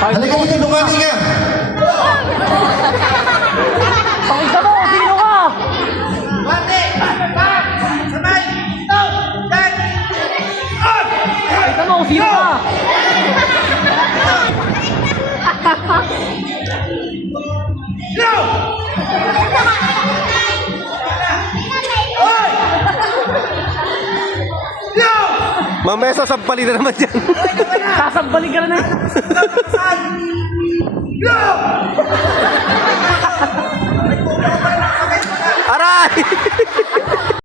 Halika dito, lumani ka. Pakita mo kung sino ka. Pakita mo kung sino ka. Mamaya sasampali na naman dyan. Sasampalin ka na na. Aray!